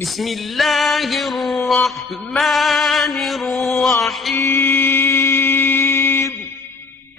بسم الله الرحمن الرحیم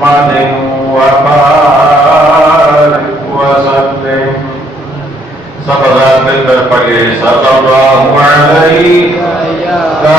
محمد وبارك وسلم سب ذات مل کر پڑھے صلی اللہ علیہ یا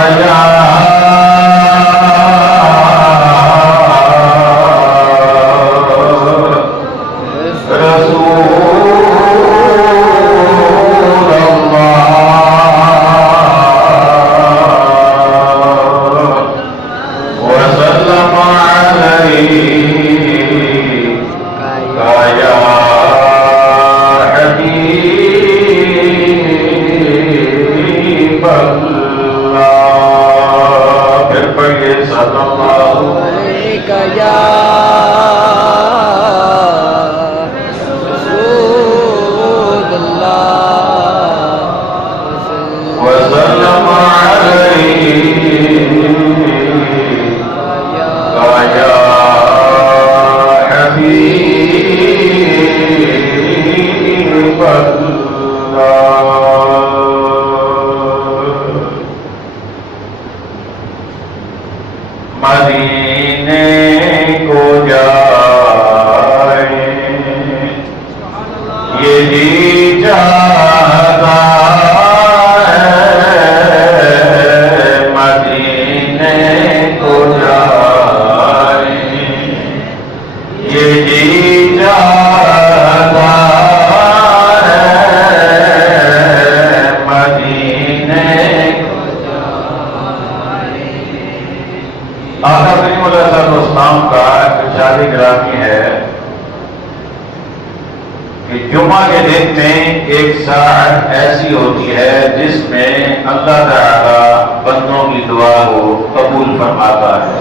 جمعہ کے دن میں ایک ساعت ایسی ہوتی ہے جس میں اللہ تعالی بندوں کی دعا کو قبول فرماتا ہے.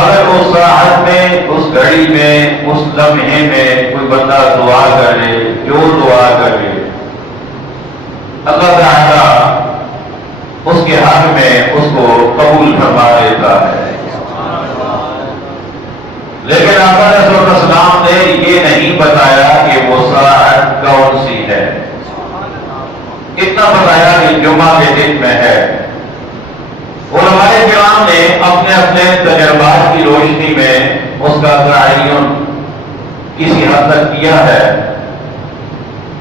اگر اس ساعت میں، اس گھڑی میں، اس لمحے میں کوئی بندہ دعا کرے، جو دعا کرے، اللہ تعالی اس کے حق میں اس کو قبول فرما دیتا ہے. لیکن آقا صلی اللہ علیہ وسلم نے یہ نہیں بتایا کہ وہ ساعت کون سی ہے. اتنا بتایا کہ جمعہ کے دن میں ہے. علماء کرام نے اپنے اپنے تجربات کی روشنی میں اس کا تعین کسی حد تک کیا ہے،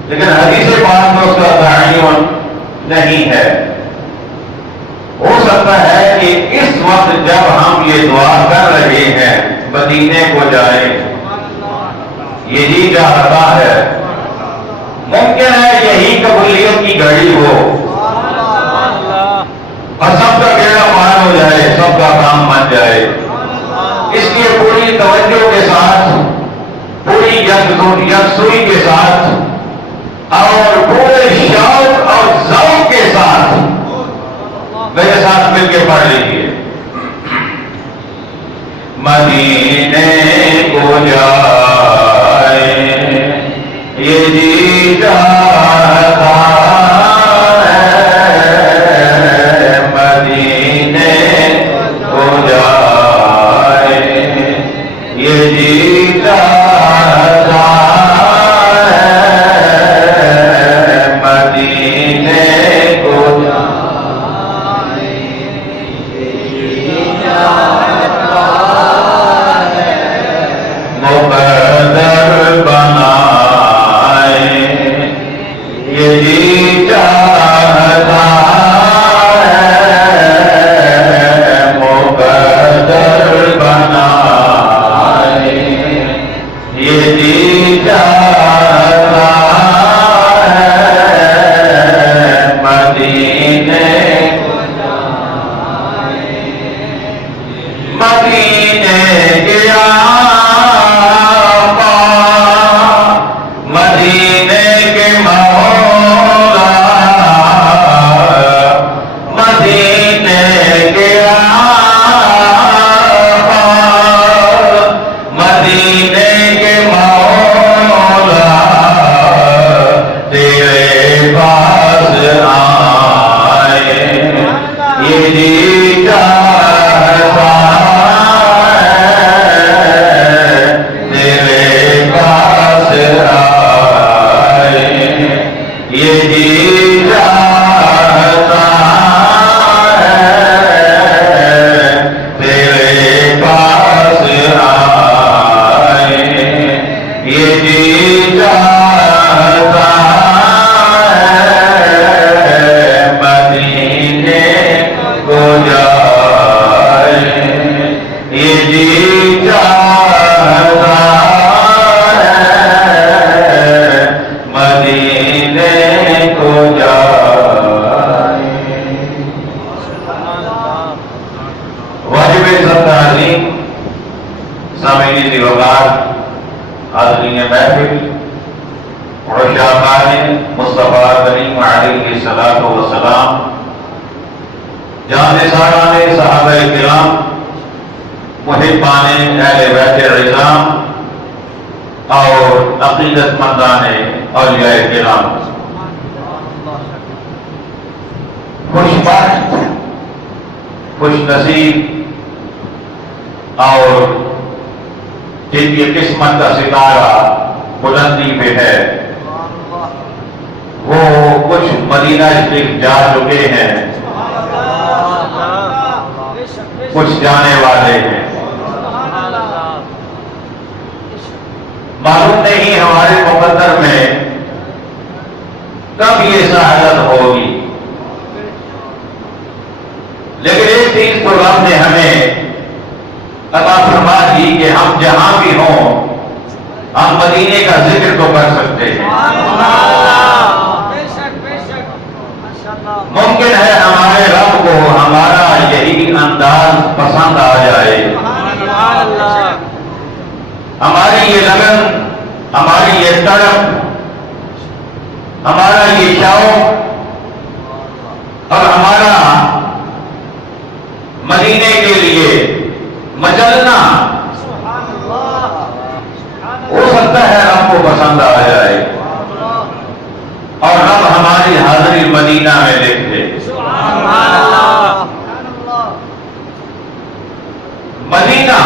لیکن حدیث پاک میں اس کا تعین نہیں ہے. ہو سکتا ہے کہ اس وقت جب ہم یہ دعا کر رہے ہیں مدینے کو جائیں، یہی چاہتا ہے، ممکن ہے یہی قبولیت کی گھڑی ہو اور سب کا بیڑا پار ہو جائے، سب کا کام بن جائے. اس لیے پوری توجہ کے ساتھ، پوری یکسوئی کے ساتھ اور پورے شوق اور ذوق کے ساتھ میرے ساتھ مل کے پڑھ لیجیے. مدینے کو جائے یہ جی چاہتا ہے، مدینے کو جائے یہ جی چاہتا ہے، مدینے کو جائے میری ذیوقار حاضرین محفل اور شاہان مصطفیٰ کریم علیہ الصلوۃ والسلام، جان ساران صحابہ کرام، محبان اہل بیت العظام اور عقیدت مندان اولیاء کرام، خوش بخت، خوش نصیب اور جن کی قسمت کا ستارہ بلندی پہ ہے، وہ کچھ مدینہ شریف جا چکے ہیں، کچھ جانے والے ہیں۔ معلوم نہیں ہمارے مقدر میں کب یہ سعادت ہوگی، لیکن ایک چیز تو رب نے ہمیں عطا فرما دی کہ ہم جہاں بھی ہوں ہم مدینے کا ذکر تو کر سکتے ہیں۔ ممکن ہے ہمارے رب کو ہمارا یہی انداز پسند آ جائے، ہماری یہ لگن، ہماری یہ تڑپ، ہمارا یہ شوق اور ہمارا مدینے کے لیے مچلنا ہو سکتا ہے رب کو پسند آ جائے اور رب ہماری حاضری مدینہ میں لکھ دے۔ مدینہ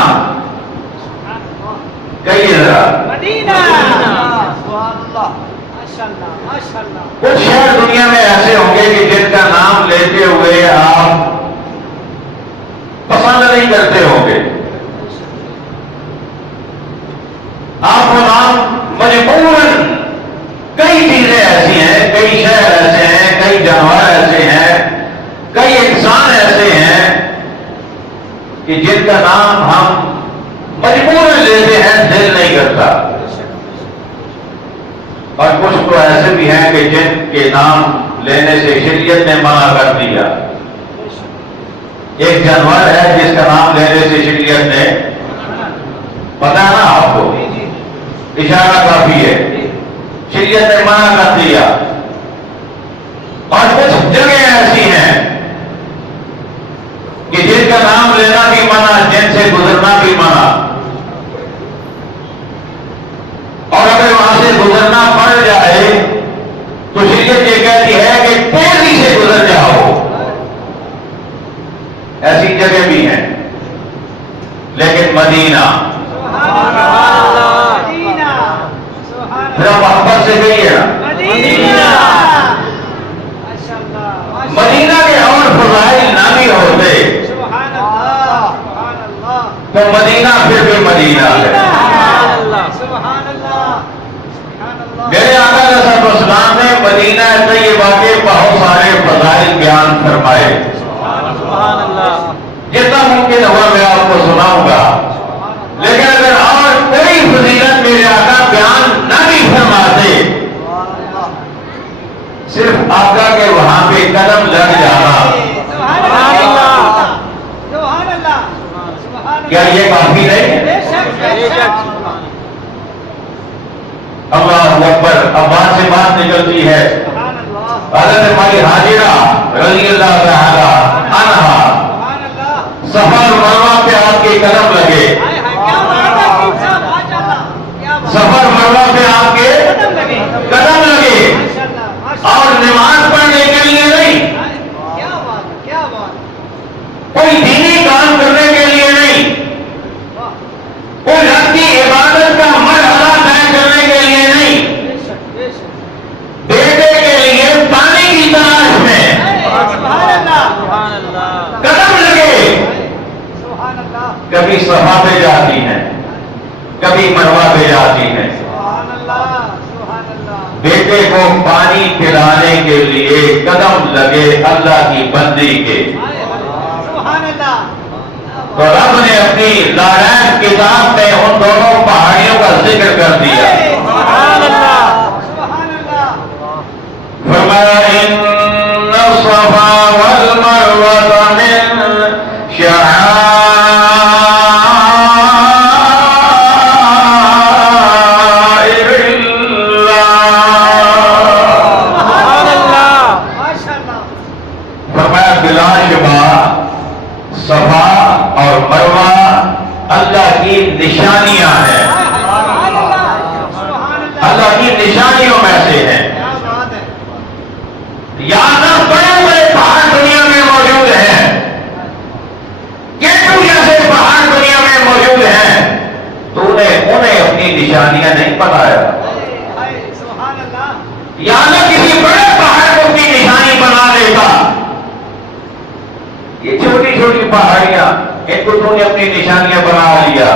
کئی ذرا کچھ شہر دنیا میں ایسے ہوں گے کہ جن کا نام لیتے ہوئے آپ پسند نہیں کرتے ہوں گے، آپ کو نام مجبوراً، کئی چیزیں ایسی ہیں، کئی شہر ایسے ہیں، کئی جانور ایسے ہیں، کئی انسان ایسے ہیں کہ جن کا نام ہم مجبوراً لیتے ہیں، دل نہیں کرتا، اور کچھ تو ایسے بھی ہیں کہ جن کے نام لینے سے شریعت نے منع کر دیا۔ ایک جانور ہے جس کا نام لینے سے شریعت نے، پتا ہے نا آپ کو، اشارہ کافی ہے، شریعت نے منع کر دیا۔ اور کچھ جگہیں ایسی ہیں کہ جن کا نام لینا بھی منع، جن سے گزرنا بھی منع، اور اگر وہاں سے گزرنا پڑ جائے تو شریعت یہ کہتی ہے کہ تیزی سے گزر جاؤ۔ ایسی جگہ بھی ہیں، لیکن مدینہ ذرا محبت سے کہیے نا، مدینہ کے اور فضائل نہ بھی ہوتے تو مدینہ پھر بھی مدینہ ہے۔ میرے آقا علیہ الصلوۃ والسلام نے مدینہ طیبہ کے بہت سارے فضائل بیان فرمائے، جتنا ممکن ہوا میں آپ کو سناؤں گا، لیکن اگر اور کوئی فضیلت میرے آقا بیان نہ بھی فرماتے، صرف آقا کے وہاں پہ قدم لگ جانا، کیا یہ کافی نہیں؟ اللہ اکبر، اب بات سے بات نکلتی ہے۔ حضرت مائی حاجرہ رضی اللہ تعالی عنہا صفا مروہ پہ آپ کے قدم لگے، صفا مروہ پہ آپ کے قدم لگے، اور نماز پڑھنے کے لیے نہیں، کوئی دینی کام کرنے کے لیے نہیں، کوئی رب کی عبادت کا مرحلہ طے کرنے کے لیے نہیں، بیٹے کے لیے پانی کی تلاش میں قدم لگے، کبھی صفا پہ جاتی ہیں، کبھی مروہ پہ جاتی ہیں، بیٹے کو پانی پلانے کے لیے قدم لگے اللہ کی بندی کے، تو رب نے اپنی لارائن کتاب میں ان دونوں پہاڑیوں کا ذکر کر دیا، فرمایا ان الصفا والمروہ من شعائر کی نشانیاں ہیں، اللہ کی نشانیوں میں سے ہیں. یہاں بڑے بڑے پہاڑ دنیا میں موجود ہیں، کیٹو جیسے پہاڑ دنیا میں موجود ہیں، تو انہیں اپنی نشانیاں نہیں بتایا. یہاں کسی بڑے پہاڑ کو اپنی نشانی بنا لے گا. یہ چھوٹی چھوٹی پہاڑیاں، ان کو تو نے اپنی نشانیاں بنا لیا.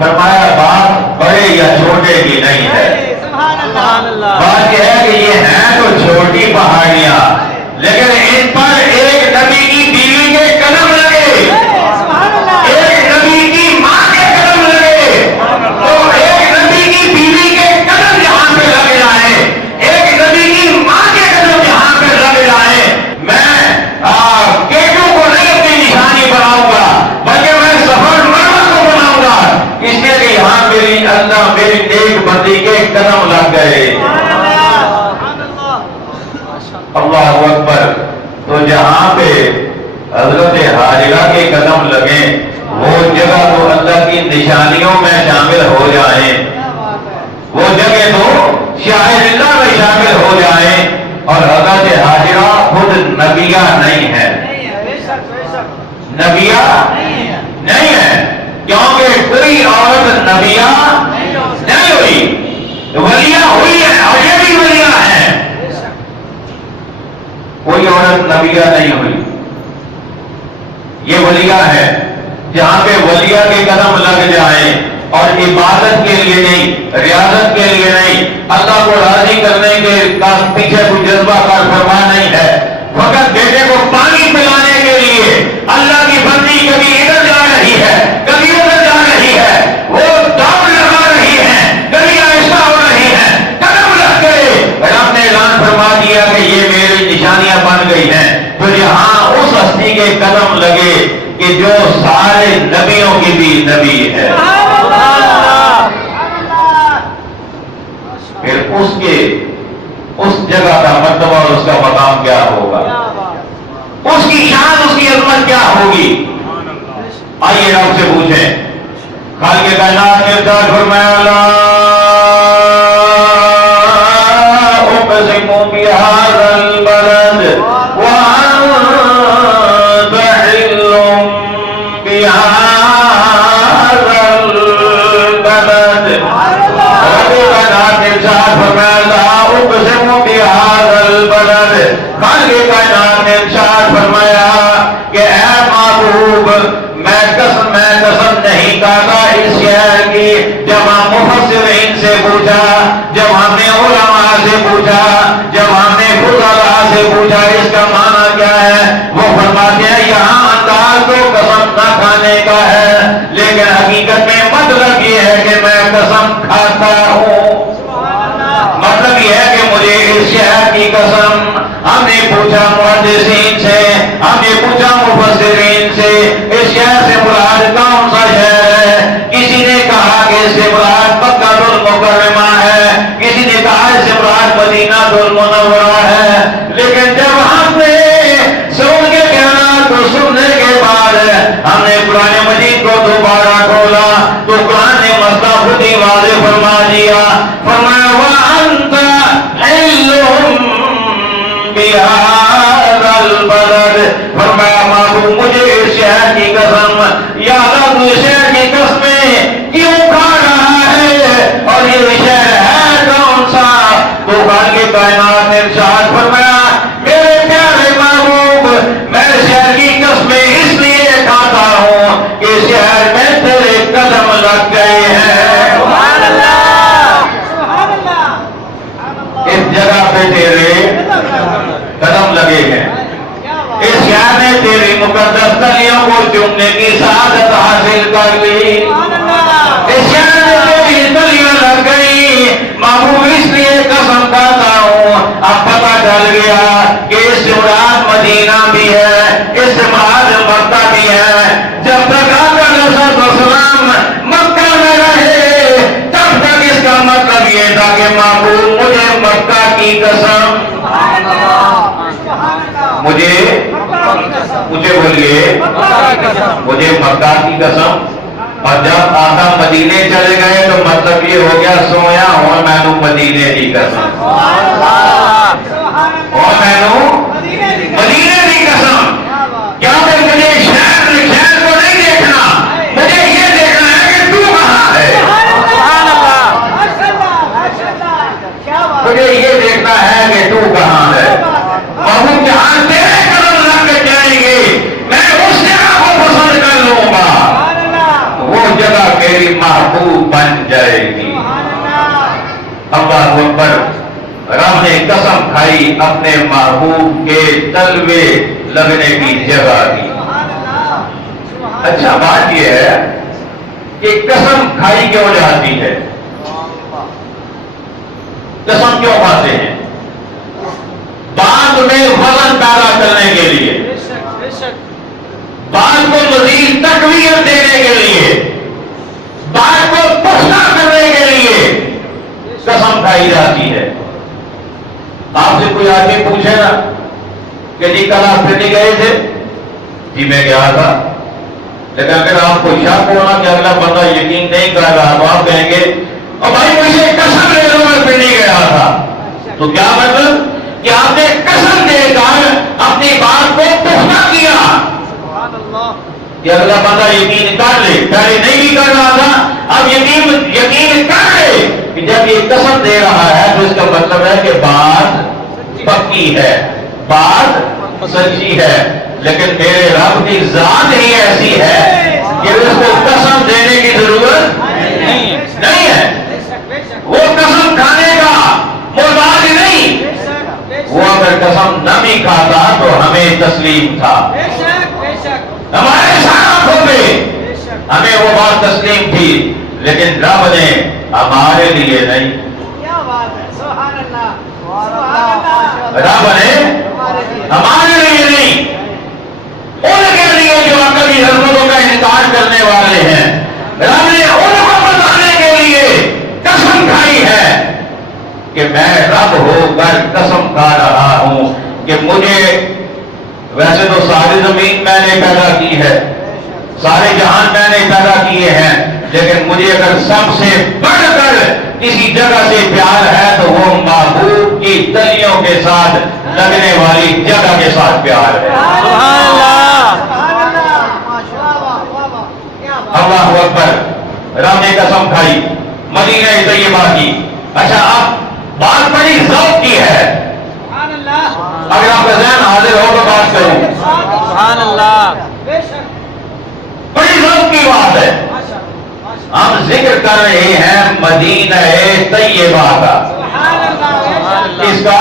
فرمایا بات بڑے یا چھوٹے کی نہیں ہے، بات یہ ہے کہ یہ ہیں تو چھوٹی پہاڑیاں، لیکن ان پر ایک نبی کی بیوی کے قدم لگے، ایک نبی کی ماں کے قدم لگے، تو ایک نبی کی بیوی کے قدم یہاں پہ لگ جائے، ایک نبی کی ماں کے قدم یہاں پہ لگ جائے. میں کیٹو کو نہیں اپنی نشانی بناؤں گا، بلکہ میں سفر مروا کو بناؤں گا، اس لیے کہ یہاں میری اللہ میری نیک بندی کے قدم لگ گئے. اللہ اکبر. تو جہاں پہ حضرت حاجرہ کے قدم لگیں وہ جگہ تو اللہ کی نشانیوں میں شامل ہو جائیں، وہ جگہ تو شاہد اللہ میں شامل ہو جائیں. اور حضرت حاجرہ خود نبیہ نہیں ہے، نبیہ نہیں ہے، کیونکہ کوئی عورت نبیہ نہیں ہوئی، ولیہ ہوئی ہے اور یہ بھی ولیہ ہے. کوئی عورت نبیہ نہیں ہوئی، یہ ولیہ ہے. جہاں پہ ولیہ کے قدم لگ جائیں اور عبادت کے لیے نہیں، ریاضت کے لیے نہیں، اللہ کو راضی کرنے کے پیچھے کوئی جذبہ کار فرما نہیں ہے، فقط بیٹے کو پانی پلانے کے لیے اللہ کی بندی کبھی ادھر جا رہی ہے کبھی ادھر جا رہی ہے، وہ دوڑ لگا رہی ہے، کبھی ایسا ہو رہی ہے، قدم لگ گئے. رب نے اعلان فرما دیا کہ یہ میری نشانیاں بن گئی ہیں. تو یہاں اس ہستی کے قدم لگے کہ جو سارے نبیوں کی بھی نبی ہے. پھر اس جگہ کا مرتبہ اور اس کا مقام کیا ہوگا، اس کی شان اس کی عظمت کیا ہوگی. آئیے رب سے پوچھیں. خالق کائنات نے ارشاد فرمایا لا اقسم بهذا البلد وانت حل بهذا البلد. رب کائنات نے ارشاد فرمایا لا اقسم بهذا البلد. خالق کائنات نے ارشاد فرمایا کہ اے محبوب میں قسم نہیں کہتا اس شہر کی. جب ہم مفسرین سے پوچھا، جب ہم نے علماء سے پوچھا، جب ہم نے فضلاء سے پوچھا اس کا معنی کیا ہے، وہ فرماتے ہیں یہاں انداز تو قسم نہ کھانے کا ہے، لیکن حقیقت میں مطلب یہ ہے کہ میں قسم کھاتا ہوں. مطلب یہ ہے کہ مجھے اس شہر کی قسم. ہم نے پوچھا محدثین سے، ہم نے پوچھا مفسرین سے اس شہر سے مراد کون سا شہر ہے. کسی نے کہا کہ اس سے مراد مکہ المکرمہ ہے، کسی نے کہا اس سے مراد مدینہ المنورہ ہے. لیکن جب ہم نے سن کے بیانات کو سننے کے بعد ہم نے قرآن مجید کو دوبارہ کھولا تو قرآن نے مسئلہ خود ہی واضح فرما دیا. فرمایا وَأَنْتَ حِلٌّ بِهَذَا الْبَلَدِ. فرمایا محبوب مجھے اس شہر کی قسم، یا اللہ تو اس شہر کی قسمیں کیوں کھا رہا ہے اور یہ شہر ہے کون سا. تو خالق کائنات نے ارشاد فرمایا میرے پیارے محبوب میں شہر کی قسمیں اس لیے کھاتا ہوں کہ شہر میں تیرے قدم لگ گئے ہیں. اس جگہ پہ تیرے قدم لگے ہیں، اس شہر نے تیری مقدس تلیوں کو چومنے کی سعادت حاصل کر لی. اس شہر میں تیری تلیاں لگ گئی. محبوب اس لیے قسم کھاتا ہوں اب پتہ چل گیا کہ اس سے مراد مدینہ بھی ہے، اس سے مراد مکہ بھی ہے. جب تک آقا علیہ السلام مکہ میں رہے تب تک اس کا مطلب یہ تھا کہ محبوب مجھے مکہ کی قسم، مجھے بولیے مجھے مکہ کی قسم. اور جب آقا مدینے چلے گئے تو مطلب یہ ہو گیا سویا ہوں میں نو مدینے دی قسم، اور میں نو مدینے دی قسم، کیونکہ مجھے شہر کو نہیں دیکھنا، مجھے یہ دیکھنا ہے کہ تو کہاں ہے، مجھے یہ دیکھنا ہے کہ تو کہاں ہے، اور جہاں تیرے قدم لگ کے جائیں گے میں اس جگہ کو پسند کر لوں گا، وہ جگہ میری محبوب بن جائے گی۔ اللہ اکبر، رب نے قسم کھائی اپنے محبوب کے تلوے لگنے کی جگہ کی۔ اچھا بات یہ ہے کہ قسم کھائی کیوں جاتی ہے؟ قسم کیوں کھاتے ہیں؟ بات میں وزن پیدا کرنے کے لیے، بات کو مزید تقویت دینے کے لیے، بات کو پختہ کرنے کے لیے قسم کھائی جاتی ہے۔ آپ سے کوئی آدمی پوچھے نا کہ جی کل آپ پھر گئے تھے؟ جی میں گیا تھا، لیکن اگر آپ کو شک ہونا کہ اگلا بندہ یقین نہیں کر رہا تو آپ کہیں گے اور بھائی مجھے قسم لے لو میں پھر نہیں گیا تھا، تو کیا مطلب کہ آپ نے قسم دے کر اپنی بات کو پختہ کیا کہ اگلا بندہ یقین کر لے، پہلے نہیں بھی کر رہا تھا اب یقین کر لے کہ جب یہ قسم دے رہا ہے تو اس کا مطلب ہے کہ بات پکی ہے، بات سچی ہے۔ لیکن میرے رب کی ذات ہی ایسی ہے کہ اس کو قسم دینے کی ضرورت نہیں ہے، وہ قسم کھانے کا محتاج نہیں، وہ اگر قسم نہ بھی کھاتا تو ہمیں تسلیم تھا، ہمارے ساتھ پہ ہمیں وہ بات تسلیم تھی، لیکن رب نے ہمارے لیے نہیں، رب نے ہمارے لیے نہیں، ان کے لیے جو عقل کی حرمتوں کا انکار کرنے والے ہیں، رب نے ان کو بتانے کے لیے قسم کھائی ہے کہ میں رب ہو کر قسم کھا رہا ہوں کہ مجھے، ویسے تو ساری زمین میں نے پیدا کی ہے، سارے جہان میں نے پیدا کیے ہیں، لیکن مجھے اگر سب سے بڑھ کر کسی جگہ سے پیار ہے تو وہ محبوب کی تلیوں کے ساتھ لگنے والی جگہ کے ساتھ پیار ہے۔ اللہ اکبر، رب نے قسم کھائی مدینہ طیبہ کی۔ اچھا اب بات بڑی ذوق کی ہے، اگر آپ کا ذہن حاضر ہو تو بات کروں، بڑی ذوق کی بات ہے۔ ہم ذکر کر رہے ہیں مدینہ طیبہ کا، اس کا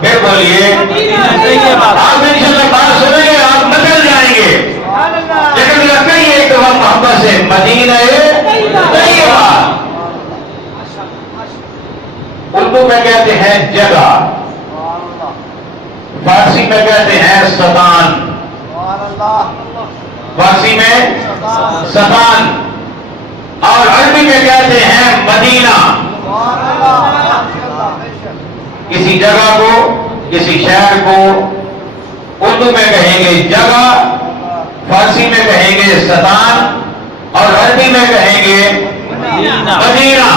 پھر بولیے، آپ انشاءاللہ بات سنیں گے آپ بدل جائیں گے، لیکن کئی ایک دفعہ محبت سے مدینہ طیبہ، اردو میں کہتے ہیں جگہ، فارسی میں کہتے ہیں ستان، فارسی میں ستان، اور عربی میں کہتے ہیں مدینہ۔ کسی جگہ کو، کسی شہر کو اردو میں کہیں گے جگہ، فارسی میں کہیں گے ستان، اور عربی میں کہیں گے مدینہ۔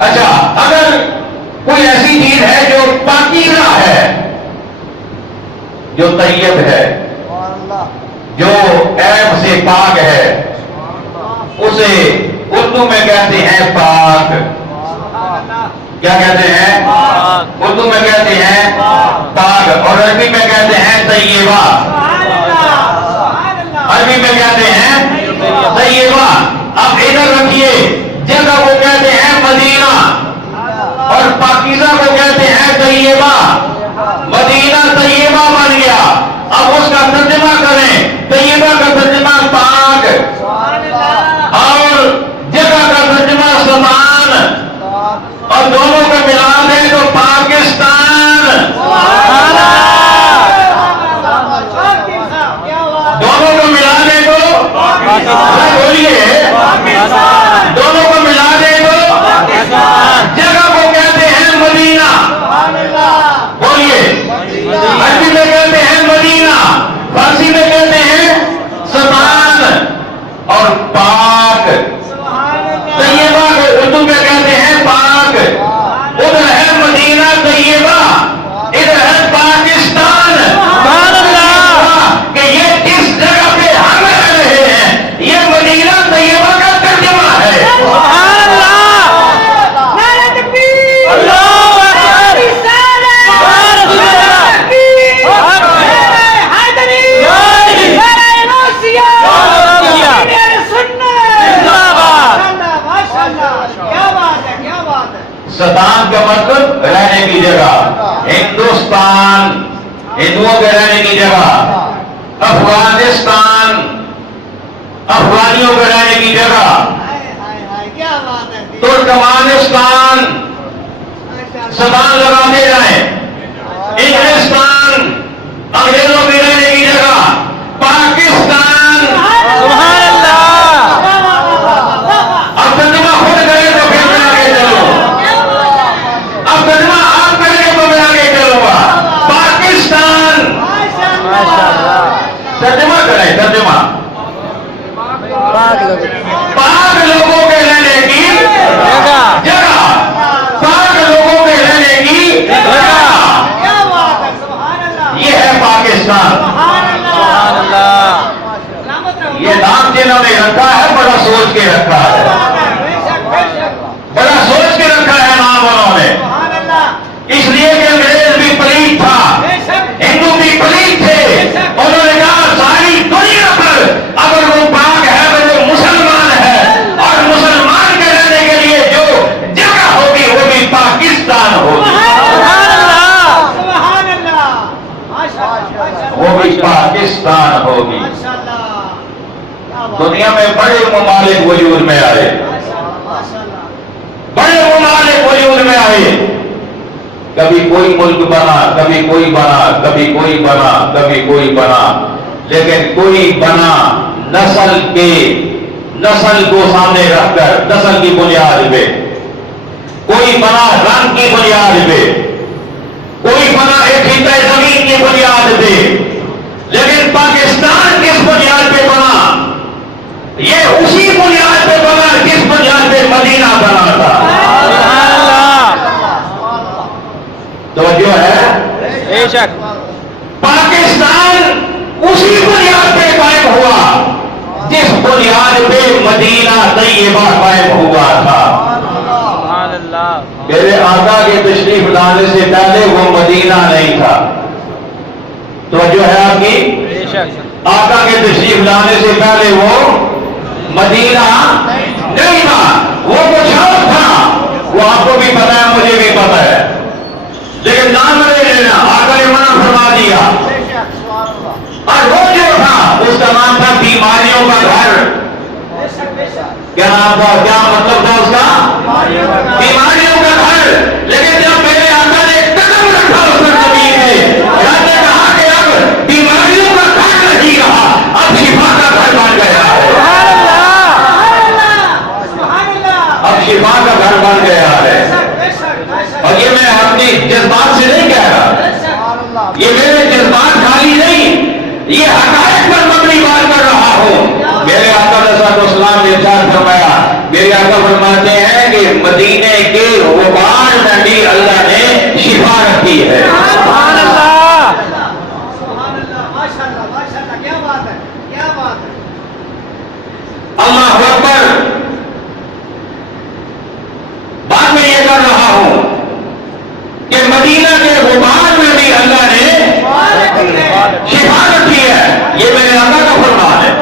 اچھا اگر کوئی ایسی چیز ہے جو پاکیزہ ہے، جو طیب ہے، جو عیب سے پاک ہے، اسے اردو میں کہتے ہیں پاک۔ کیا کہتے ہیں؟ اردو میں کہتے ہیں پاک، اور عربی میں کہتے ہیں طیبہ، عربی میں کہتے ہیں طیبہ۔ اب ادھر رکھیے، جگہ کو کہتے ہیں مدینہ اور پاکیزہ کو کہتے ہیں طیبہ، مدینہ طیبہ بن گیا۔ اب اس کا ترجمہ کریں، طیبہ کا ترجمہ پاک اور جگہ کا ترجمہ ستان، اور دونوں کا ملا دیں تو پاکستان، دونوں کو ملا دیں تو بولیے، دونوں کو ملا دیں تو جگہ کو کہتے ہیں مدینہ، بولیے، عربی میں کہتے ہیں مدینہ، فارسی میں کہتے ہیں ستان، ہندوؤں کے رہنے کی جگہ، افغانستان افغانیوں کے رہنے کی جگہ، ترکمانستان زبان لگاتے جائیں، انگلستان انگریزوں کی رہنے کی جگہ، پاکستان سبحان اللہ اب ترجمہ خود کرے تو پھر میں آگے چلوں، اب ترجمہ آپ کریں تو میں آگے چلوں گا۔ پاکستان ترجمہ کریں، ترجمہ پاک لوگوں کے رہنے کی جگہ، پاک لوگوں کے رہنے کی جگہ، یہ ہے پاکستان۔ یہ نام جنہوں نے رکھا ہے بڑا سوچ کے رکھا ہے، بڑا سوچ کے رکھا ہے نام انہوں نے، اس لیے کہ انگریز بھی پلیت تھا، ہندو بھی پلیت تھے، انہوں نے کہا ساری دنیا پر اگر وہ پاک ہے تو وہ مسلمان ہے، اور مسلمان کے رہنے کے لیے جو جگہ ہوگی وہ بھی پاکستان ہوگی، وہ بھی پاکستان ہوگی۔ دنیا میں بڑے ممالک وجود میں آئے، بڑے ممالک وجود میں آئے، کبھی کوئی ملک بنا، کبھی کوئی بنا، کبھی کوئی بنا، کبھی کوئی بنا، لیکن کوئی بنا نسل کو سامنے رکھ کر، نسل کی بنیاد پہ، کوئی بنا رنگ کی بنیاد پہ، کوئی بنا ایک خطہ زمین کی بنیاد پہ، لیکن پاکستان کس بنیاد پہ بنا؟ یہ اسی بنیاد پہ بنا جس بنیاد پہ مدینہ بنا تھا۔ توجہ ہے؟ بے شک پاکستان اسی بنیاد پہ قائم ہوا جس بنیاد پہ مدینہ طیبہ قائم ہوا تھا۔ سبحان اللہ میرے آقا کے تشریف لانے سے پہلے وہ مدینہ نہیں تھا۔ توجہ ہے آپ کی؟ بے شک آقا کے تشریف لانے سے پہلے وہ مدینہ نہیں تھا، وہ کچھ اور تھا، وہ آپ کو بھی پتا ہے، مجھے بھی پتا ہے، لیکن نام نہیں لینا، آقا نے منع فرما دیا۔ اور وہ جو تھا اس کا نام تھا بیماریوں کا گھر۔ کیا نام تھا؟ کیا مطلب تھا اس کا؟ بیماریوں کا گھر۔ لیکن جب میرے آقا نے قدم رکھا اس زمین میں، اللہ نے کہا کہ اب بیماریوں کا گھر نہیں رہا، اب شفا کا گھر بن گیا ہے، اب شفا کا گھر بن گیا ہے۔ اور یہ میں اپنی جذبات سے نہیں کہہ رہا، یہ میرے جذبات خالی نہیں، یہ حقائق پر مبنی بات کر رہا ہوں۔ میرے آقا علیہ السلام نے ارشاد فرمایا، میرے آقا فرماتے ہیں کہ مدینے کے غبار میں بھی اللہ نے شفا رکھی ہے۔ سبحان اللہ اللہ اکبر۔ بات میں یہ کر رہا ہوں کہ مدینہ کے غبار میں بھی اللہ نے شفا رکھی ہے، یہ میرے آقا کا فرمان ہے۔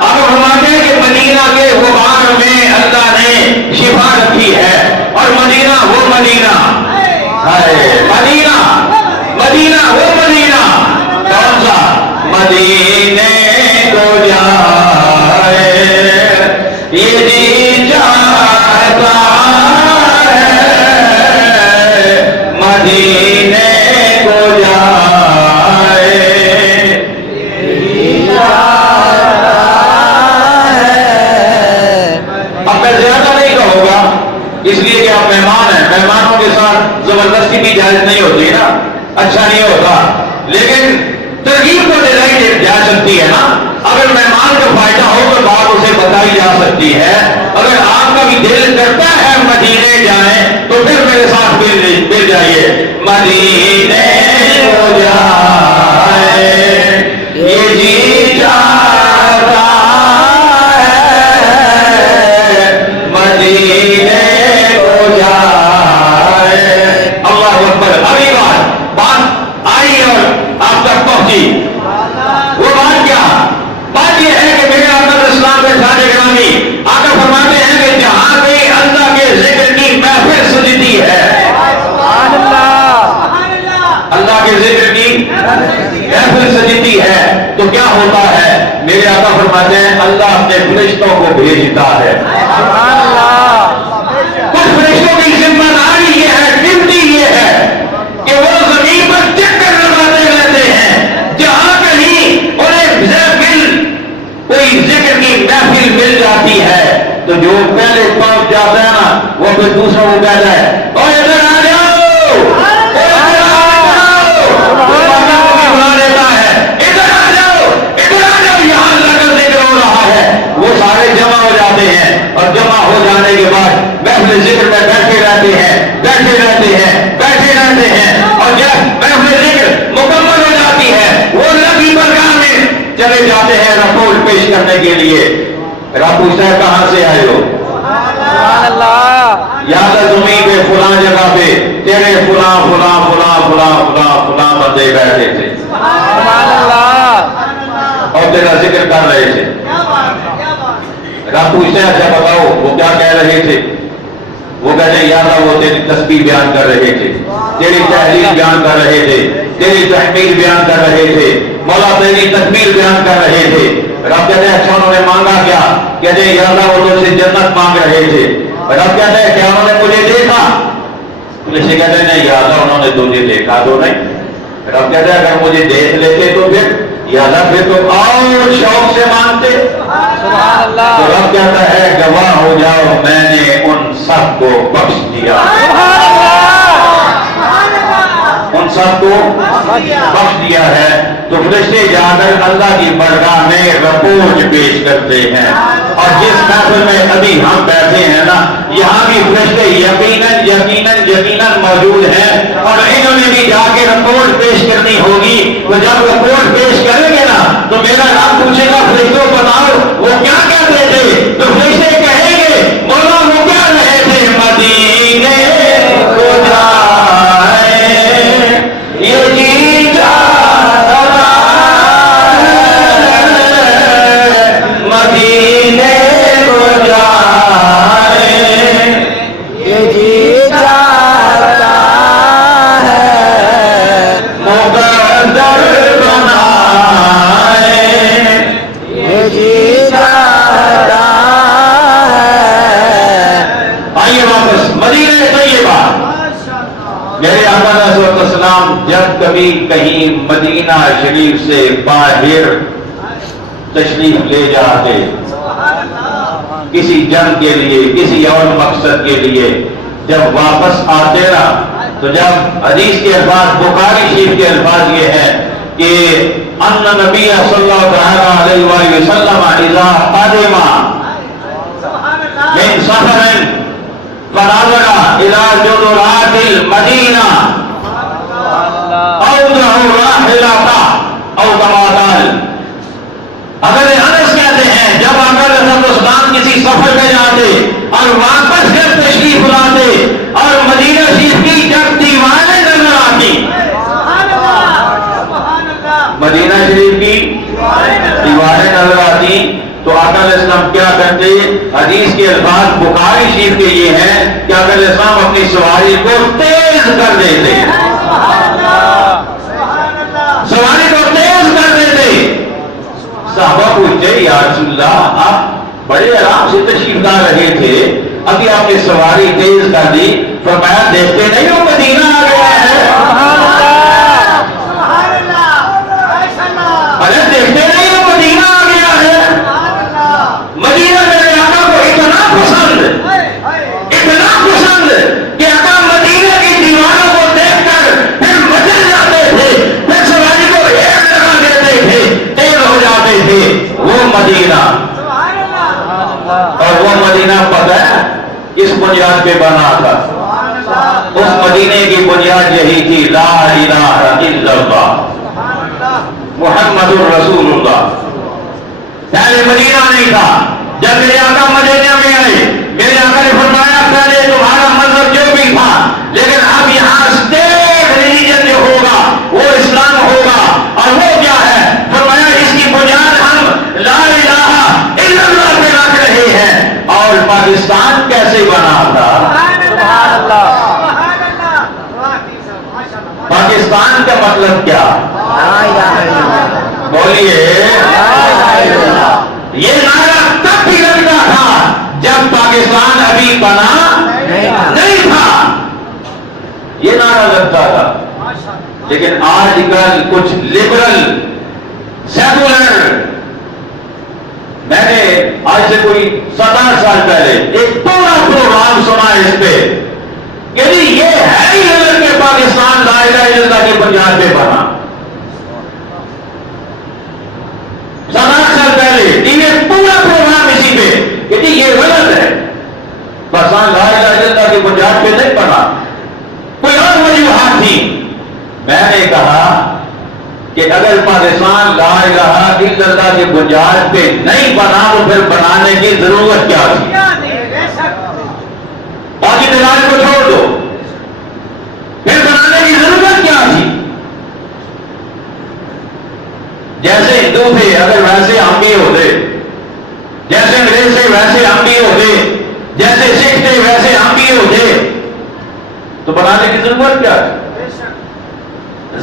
آپ فرماتے ہیں کہ مدینہ کے غبار میں اللہ نے شفا رکھی ہے، اور مدینہ وہ مدینہ ہے، مدینہ مدینہ وہ مدینہ کون سا؟ مدینے کو جائے یہ جی چاہتا ہے، مدینے کو جائے اب میں زیادہ نہیں کہوں گا، اس لیے کہ آپ مہمان ہیں، مہمانوں کے ساتھ زبردستی کی اجازت نہیں ہوتی نا، اچھا نہیں ہوتا، لیکن ترغیب تو دلائی جا سکتی ہے نا۔ اگر مہمان کو فائدہ ہو تو بات اسے بتائی جا سکتی ہے۔ اگر آپ کا بھی دل کرتا ہے مدینے جائیں تو پھر میرے ساتھ مل جائیے، مدینے کو جائے یہ جی چاہتا ہے، مدینے کو جائے۔ اللہ اکبر۔ اگلی بات آئی اور آپ تک پہنچی، وہ بات کیا؟ بات یہ ہے کہ میرے آقا اسلام کے سارے گرامی آقا فرماتے ہیں کہ جہاں بھی اللہ کے ذکر کی محفل سجتی ہے، اللہ کے ذکر کی میرے آقا فرماتے ہیں اللہ اپنے فرشتوں کو بھیجتا ہے. سبحان اللہ. کچھ فرشتوں کی ذمہ داری یہ ہے، ڈیوٹی یہ ہے کہ وہ زمین پر چکر لگاتے رہتے ہیں. جہاں کہیں انہیں کوئی ذکر کی محفل مل جاتی ہے تو جو پہلے پہنچ جاتا ہے نا وہ پھر دوسروں کو کہتا ہے اور ادھر آ جاؤ، بلا لیتا ہے ادھر آ جاؤ، ادھر آ جاؤ، یہاں اللہ کا ذکر ہو رہا ہے. وہ سارے جمع ہو جاتے ہیں اور جمع ہو جانے کے بعد محفل ذکر میں بیٹھے رہتے ہیں، بیٹھے رہتے ہیں، بیٹھے رہتے ہیں. اور جب محفل ذکر مکمل ہو جاتی ہے وہ اللہ کی بارگاہ میں چلے جاتے ہیں رپورٹ پیش کرنے کے لیے. رب پوچھتا ہے کہاں سے آئے ہو؟ سبحان اللہ. یاد ہے زمین پہ فلاں جگہ پہ تیرے فلاں فلاں فلاں فلاں فلاں فلاں بندے بیٹھے تھے سبحان اللہ. اور تیرا ذکر کر رہے تھے. رب پوچھتے ہیں اچھا بتاؤ وہ کیا کہہ رہے تھے؟ وہ کہتے ہیں یا اللہ وہ تیری تسبیح بیان کر رہے تھے، تیری تحلیل بیان کر رہے تھے، تیری تحمیل بیان کر رہے تھے، مولا تیری تکبیر بیان کر رہے تھے. رب کہتے ہیں اچھا انہوں نے مانگا کیا؟ کہتے ہیں یا اللہ وہ تجھ سے جنت مانگ رہے تھے. رب کہتے ہیں کیا انہوں نے مجھے دیکھا؟ اسے کہتے ہیں نہیں یا اللہ انہوں نے تجھے دیکھا تو نہیں. رب کہتے ہیں اگر مجھے دیکھ لیتے تو پھر یا اللہ پھر تو اور شوق سے مانتے. سبحان اللہ. تو رب کہتا ہے گواہ ہو جاؤ میں نے ان سب کو بخش دیا، سبحان اللہ. ان سب کو بخش دیا ہے. تو فرشتے جا کر اللہ کی بارگاہ میں رپورٹ پیش کرتے ہیں. اور جس محفل میں ابھی ہم بیٹھے ہیں نا یہاں بھی فرشتے یقیناً یقیناً یقیناً موجود ہیں اور انہوں نے بھی جا کے رپورٹ پیش کرنی ہوگی. تو جب رپورٹ پیش کریں گے نا تو میرا رب پوچھے گا فرشتوں بتاؤ وہ کیا کہتے تھے؟ تو فرشتے کہیں گے مولا وہ کیا رہے تھے مدینے کو جائے یہ جی چاہتا ہے، مدینے کو جائے یہ جی چاہتا ہے، مقدر بنائے یہ جی چاہتا ہے. آئیے واپس مدینہ طیبہ. میرے آقا علیہ السلام جب کبھی کہیں مدینہ شریف سے باہر تشریف لے جاتے کسی جنگ کے لیے کسی اور مقصد کے لیے، جب واپس آتے نا تو جب حدیث کے الفاظ بخاری شریف کے الفاظ یہ ہے کہ ان نبی صلی اللہ تعالی علیہ وآلہ وسلم اذا قدم من سفر فنظر الى جدرات المدینہ اوضعوا راحلتا او کما قال. اگر انس کہتے ہیں جب آقا علیہ السلام کسی سفر میں جاتے اور واپس جب تشریف لاتے اور مدینہ شریف کی جب دیواریں نظر آتی، مدینہ شریف کی دیواریں نظر آتی تو آقا علیہ السلام کیا کرتے؟ حدیث کے الفاظ بخاری شریف کے یہ ہیں کہ آقا علیہ السلام اپنی سواری کو تیز کر دیتے، سواری کو تیز کر دیتے. صحابہ پوچھتے یا رسول اللہ آپ بڑے آرام سے تشریف لا رہے تھے ابھی آپ نے سواری تیز کر دی. فرمایا دیکھتے نہیں ہو مدینہ آ گیا ہے. ارے دیکھتے نہیں ہو مدینہ آ گیا ہے. مدینہ میرے آقا کو اتنا پسند کہ آقا مدینہ کی دیواروں کو دیکھ کر پھر مچل جاتے تھے، پھر سواری کو ایک لگا دیتے تھے، تیز ہو جاتے تھے. وہ مدینہ اور وہ مدینہ پتہ ہے اس بنیاد پہ بنا تھا. اس مدینے کی بنیاد یہی تھی لا الہ الا اللہ محمد الرسول اللہ. پہلے مدینہ نہیں تھا. جب میرے آقا مدینہ میں آئے میرے آقا نے فرمایا پہلے تمہارا مذہب جو بھی تھا لیکن اب یہاں اسٹیٹ ریلیجن جو ہوگا وہ اسلام ہوگا. اور وہ کیا ہے؟ فرمایا اس کی بنیاد ہم لا الہ الا اللہ پہ رکھ رہے ہیں. اور پاکستان کیسے بنا تھا؟ سبحان اللہ. پاکستان کا مطلب کیا؟ بولیے نہیں بنا نہیں تھا، یہ نعرہ لگتا تھا. لیکن آج کل کچھ لبرل سیکولر، میں نے آج سے کوئی 17 سال پہلے ایک پورا پروگرام سنا اس پہ کہ جی یہ ہے ہی غلط کہ پاکستان لا الہ الا اللہ کی بنیاد پہ بنا. 17 سال پہلے ٹی وی پورا پروگرام اسی پہ کہ جی یہ غلط ہے، پاکستان لا الہ الا اللہ کی بنیاد پہ نہیں بنا. کوئی اور وجوہات تھی. میں نے کہا کہ اگر پاکستان لا الہ الا اللہ کی بنیاد پہ نہیں بنا تو پھر بنانے کی ضرورت کیا تھی؟ باقی دلال کو چھوڑ دو، پھر بنانے کی ضرورت کیا تھی؟ جیسے ہندو تھے اگر ویسے ہم بھی ہوتے، جیسے انگریز تھے ویسے ہم بھی ہوتے، جیسے سکھ تھے ویسے ہم بھی ہوتے، تو بنانے کی ضرورت کیا تھی؟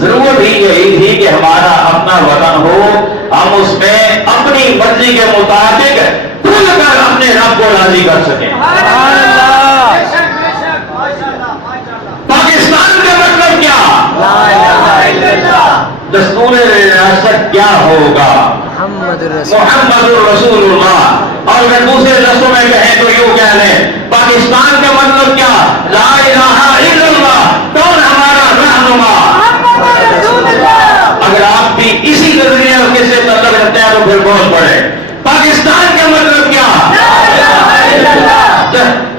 ضرورت ہی یہی تھی کہ ہمارا اپنا وطن ہو، ہم اس میں اپنی مرضی کے مطابق کھل کر اپنے رب کو راضی کر سکیں. پاکستان کا مطلب کیا؟ دستور ریاست کیا ہوگا؟ محمد الرسول اللہ. اور اگر دوسرے لفظوں میں کہیں تو یوں کہہ لیں پاکستان کا مطلب کیا؟ لا الہ الا اللہ. کون ہمارا رہنما؟ اگر آپ بھی اسی نظریے سے تعلق رکھتے ہیں تو پھر بہت بڑے. پاکستان کا مطلب کیا؟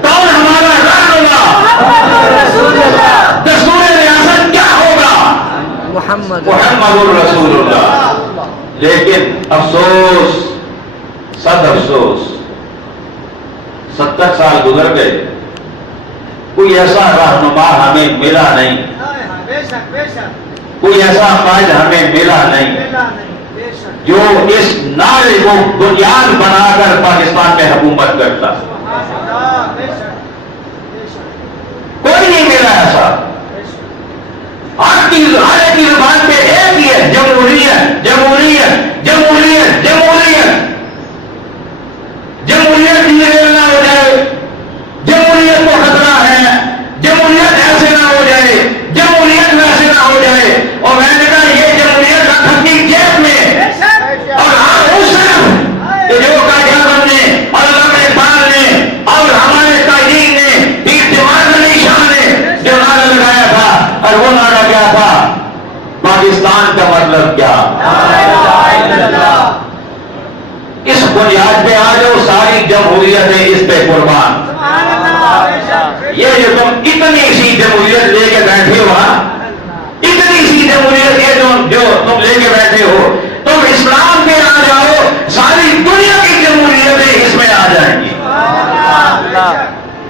کون ہمارا رہنما؟ دستور ریاست کیا ہوگا؟ محمد الرسول اللہ. لیکن افسوس، سد افسوس، 70 سال گزر گئے، کوئی ایسا رہنما ہمیں ملا نہیں، کوئی ایسا قائد ہمیں ملا نہیں جو اس نعرے کو بنیاد بنا کر پاکستان میں حکومت کرتا. کوئی نہیں ملا ایسا. ہر کی زبان پہ ایک ہی ہے، جمہوریت جمہوریت جمہوریت جمہوریت. جمہوریت ڈیزل نہ ہو جائے، جمہوریت کو خطرہ ہے، جمہوریت ایسے نہ ہو جائے، جمہوریت ویسے نہ ہو جائے. اور میں نے کہا یہ جمہوریت رکھ اپنی جیب میں، اور ہم اس طرف کہ جو قائداعظم نے اور علامہ اقبال نے اور ہمارے قائدین نے پیر جماعت علی شاہ نے جو نعرہ لگایا تھا، اور وہ نعرہ کیا تھا؟ پاکستان کا مطلب کیا؟ اس بنیاد پہ آ جاؤ، ساری جمہوریتیں اس پہ قربان. یہ جو تم اتنی سی جمہوریت لے کے بیٹھے ہو، اتنی سی جمہوریت یہ جو تم لے کے بیٹھے ہو، تم اسلام پہ آ جاؤ، ساری دنیا کی جمہوریتیں اس میں آ جائیں گی.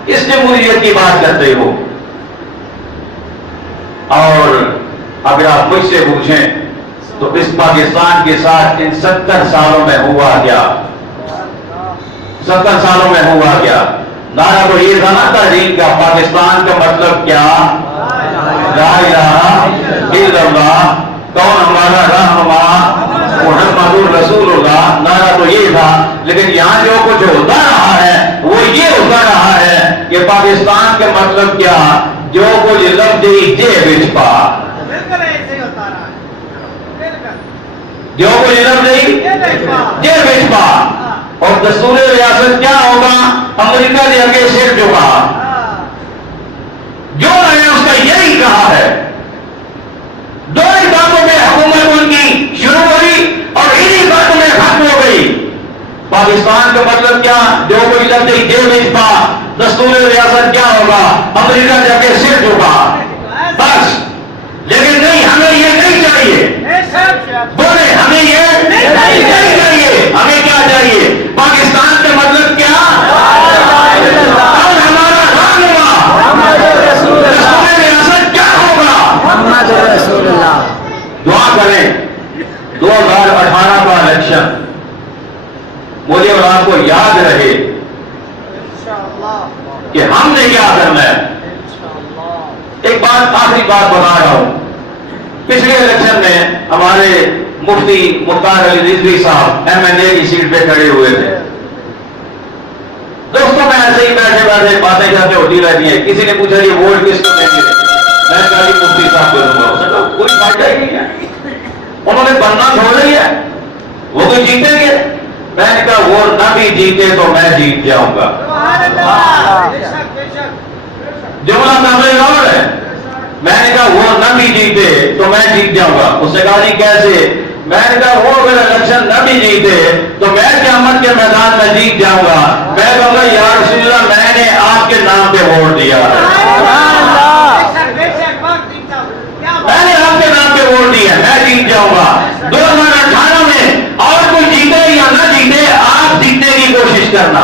اس جمہوریت کی بات کرتے ہو. اور اگر آپ مجھ سے پوچھیں تو اس پاکستان کے ساتھ ان 70 سالوں میں ہوا کیا؟ 70 سالوں میں ہوا کیا؟ نعرہ تو یہ تھا نا تحریک کا، پاکستان کا مطلب کیا؟ لا الہ الا اللہ. کون ہمارا رہنما؟ محمد الرسول اللہ. نعرہ تو یہ تھا. لیکن یہاں جو کچھ ہوتا رہا ہے وہ یہ ہوتا رہا ہے کہ پاکستان کا مطلب کیا؟ جو کچھ لفظ جے بچ پا، جو کچھ لفظ جے بچ پا. اور دستور ریاست کیا ہوگا؟ امریکہ کے آگے سر جھکا. جو میں نے اس کا یہی کہا ہے. دو ہی باتوں میں حکومت ان کی شروع ہوئی اور انہی باتوں میں ختم ہو گئی. پاکستان کا مطلب کیا؟ جو کوئی لفظ جے بچ پا. دستور ریاست کیا ہوگا؟ امریکہ جا کے سر جھکا. بس. لیکن نہیں، ہمیں یہ نہیں چاہیے. بولے ہمیں یہ نہیں چاہیے. ہمیں کیا چاہیے؟ پاکستان کا مطلب کیا؟ اور ہمارا رہنما دستور ریاست کیا ہوگا؟ محمد رسول اللہ. دعا کریں 2018 کا الیکشن مجھے اور آپ کو یاد رہے کہ ہم نے کیا کرنا ہے. ایک بات، آخری بات بتا رہا ہوں. پچھلے الیکشن میں ہمارے مفتی مختار علی رضوی صاحب ایم این اے کی سیٹ پہ کھڑے ہوئے تھے. دوستوں میں ایسے ہی بیٹھے بیٹھے باتیں آتے جاتے ہوتی رہتی ہیں. کسی نے پوچھا یہ ووٹ کس کو دیں گے؟ میں نے کہا جی مفتی صاحب کو دوں گا. اس نے کہا کوئی فائدہ ہی نہیں ہے, انہوں نے بننا چھوڑ دیا ہے, وہ کوئی جیتیں گے. میں نے کہا وہ نہ بھی جیتے تو میں جیت جاؤں گا. جملہ تمہیں اور ہے. میں نے کہا وہ نہ بھی جیتے تو میں جیت جاؤں گا. اس نے کہا جی کیسے؟ میں نے کہا وہ اگر الیکشن نہ بھی جیتے تو میں قیامت کے میدان میں جیت جاؤں گا. میں کہوں گا یا رسول اللہ میں نے آپ کے نام پہ ووٹ دیا ہے, میں نے آپ کے نام پہ ووٹ دیا, میں جیت جاؤں گا. 2018 میں اور کوئی جیتے یا نہ جیتے آپ جیتنے کی کوشش کرنا.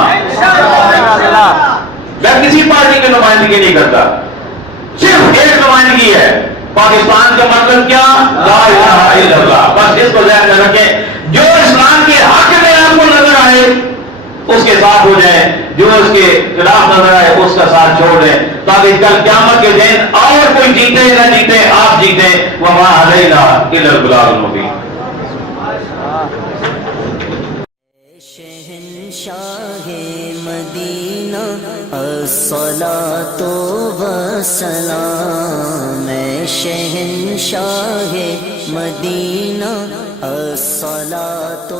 میں کسی پارٹی کی نمائندگی نہیں کرتا, صرف ایک نمائندگی ہے. پاکستان کا مطلب کیا؟ لا الہ الا اللہ. بس اس کو ذہن میں رکھیں. جو اسلام کے حق میں آپ کو نظر آئے اس کے ساتھ ہو جائیں, جو اس کے خلاف نظر آئے اس کا ساتھ چھوڑ دیں, تاکہ کل قیامت کے دن اور کوئی جیتے نہ جیتے آپ جیتے. وما علینا الا البلاغ المبین. شہنشاہ مدینہ الصلاۃ والسلام, شہنشاہ مدینہ الصلاۃ